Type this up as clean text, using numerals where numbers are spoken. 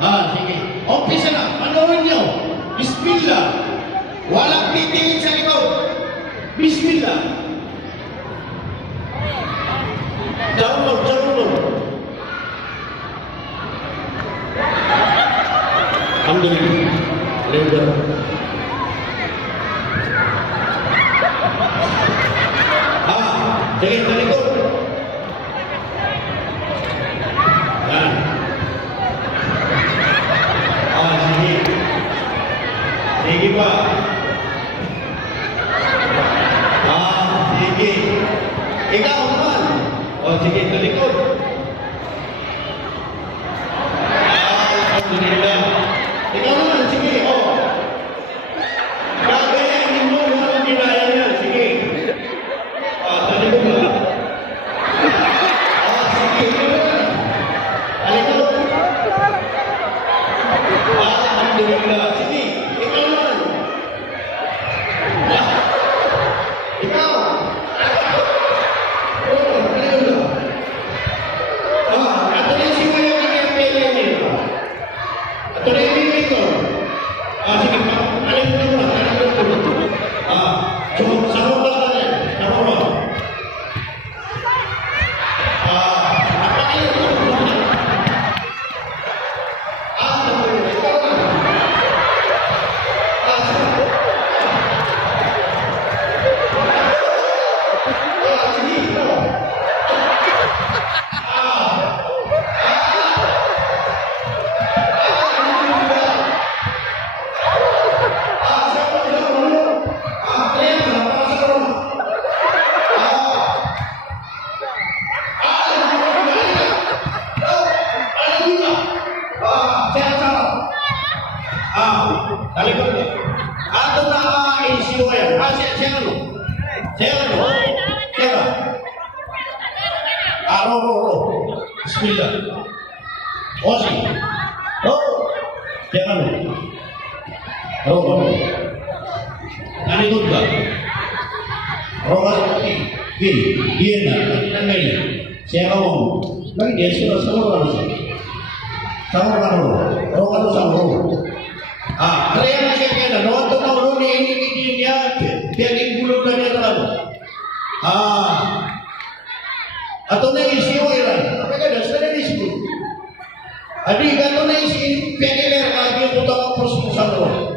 Sige. Umpisa na. Panoorin niyo. Bismillah. Walang titingin sa likod. Bismillah. Jarulog. Alhamdulillah. Lebar. Sige, sa likod. Yan. Sige. Sige pa. Sige. Ikaw naman. Sige, sa likod. Alhamdulillah. Ikaw naman, sige. Gagayahin mo yung mga ginaya niya. Sige. Sa likod na. Sige. Sa likod. Alhamdulillah. Sige. Ikaw naman. Ikaw. Ato na yung siwa yung kanyang pele niyo. Ato na yung mimik ko. Sige, alin ko na. Sama ba ka na? Sama ba? Napakalit ko. Ikaw na. Sige, ikaw. Talikod na. Ato na isiyo yan. Siya ano? Siya. Bismillah. Sige. Siya ano? Talikod ba? Diyan na. Siya ano? Lagi dia sudah sama orang. Kaya na siya kaya na, no, ito na ulo ni niya, piyaning gulong na niya na. Ato na isiyo ilan, apa ka na, sila na isiyo. Adi, gato na isiyo, piyaning ler, kaya puto ang pros mo sa loob.